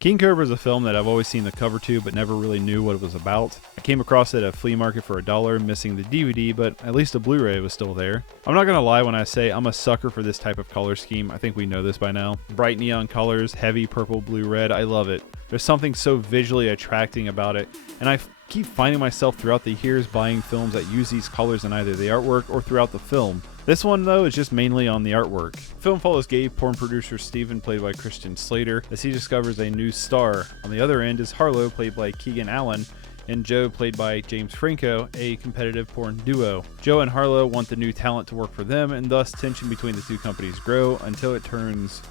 King Cobra is a film that I've always seen the cover to, but never really knew what it was about. I came across it at a flea market for $1, missing the DVD, but at least the Blu-ray was still there. I'm not gonna lie when I say I'm a sucker for this type of color scheme. I think we know this by now. Bright neon colors, heavy purple, blue, red, I love it. There's something so visually attracting about it, and I keep finding myself throughout the years buying films that use these colors in either the artwork or throughout the film. This one, though, is just mainly on the artwork. The film follows gay porn producer Steven, played by Christian Slater, as he discovers a new star. On the other end is Harlow, played by Keegan, and Joe, played by James Franco, a competitive porn duo. Joe and Harlow want the new talent to work for them, and thus tension between the two companies grow until it turns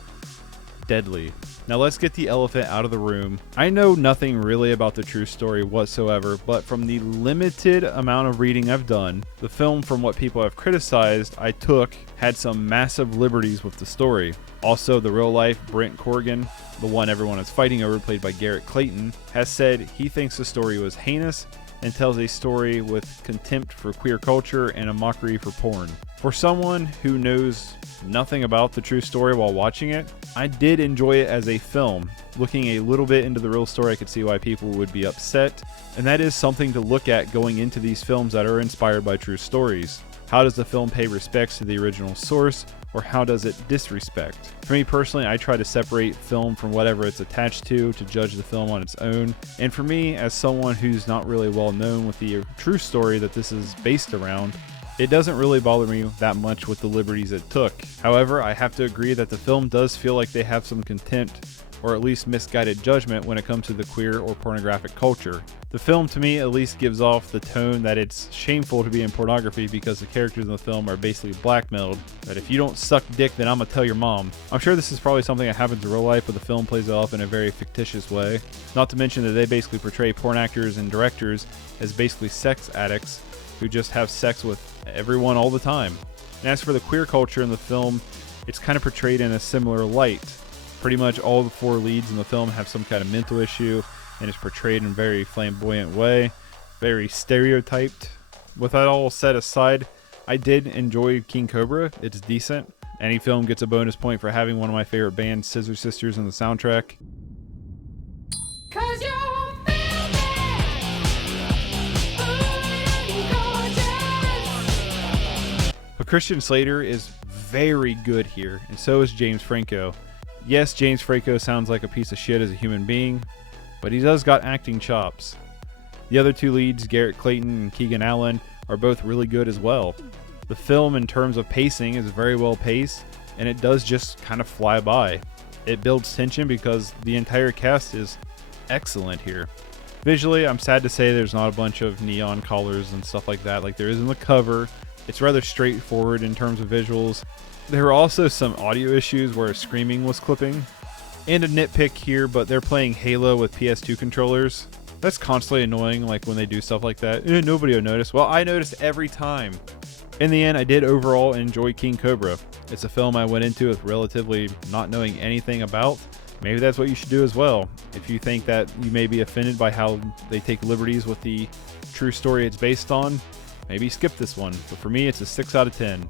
deadly. Now let's get the elephant out of the room. I know nothing really about the true story whatsoever, but from the limited amount of reading I've done, the film, from what people have criticized, I took, had some massive liberties with the story. Also, the real life Brent Corrigan, the one everyone is fighting over, played by Garrett Clayton, has said he thinks the story was heinous and tells a story with contempt for queer culture and a mockery for porn. For someone who knows nothing about the true story while watching it, I did enjoy it as a film. Looking a little bit into the real story, I could see why people would be upset, and that is something to look at going into these films that are inspired by true stories. How does the film pay respects to the original source, or how does it disrespect? For me personally, I try to separate film from whatever it's attached to judge the film on its own. And for me, as someone who's not really well known with the true story that this is based around, it doesn't really bother me that much with the liberties it took. However, I have to agree that the film does feel like they have some contempt, or at least misguided judgment, when it comes to the queer or pornographic culture. The film, to me, at least gives off the tone that it's shameful to be in pornography because the characters in the film are basically blackmailed, that if you don't suck dick, then I'm gonna tell your mom. I'm sure this is probably something that happens in real life, but the film plays it off in a very fictitious way. Not to mention that they basically portray porn actors and directors as basically sex addicts who just have sex with everyone all the time. And as for the queer culture in the film, it's kind of portrayed in a similar light. Pretty much all the 4 leads in the film have some kind of mental issue, and it's portrayed in a very flamboyant way, very stereotyped. With that all set aside, I did enjoy King Cobra. It's decent. Any film gets a bonus point for having one of my favorite bands, Scissor Sisters, in the soundtrack. But Christian Slater is very good here, and so is James Franco. Yes, James Franco sounds like a piece of shit as a human being, but he does got acting chops. The other 2 leads, Garrett Clayton and Keegan, are both really good as well. The film, in terms of pacing, is very well paced, and it does just kind of fly by. It builds tension because the entire cast is excellent here. Visually, I'm sad to say there's not a bunch of neon colors and stuff like that like there is in the cover. It's rather straightforward in terms of visuals. There were also some audio issues where screaming was clipping. And a nitpick here, but they're playing Halo with PS2 controllers. That's constantly annoying, like when they do stuff like that. Nobody will notice. Well, I noticed every time. In the end, I did overall enjoy King Cobra. It's a film I went into with relatively not knowing anything about. Maybe that's what you should do as well. If you think that you may be offended by how they take liberties with the true story it's based on, maybe skip this one. But for me, it's a 6 out of 10.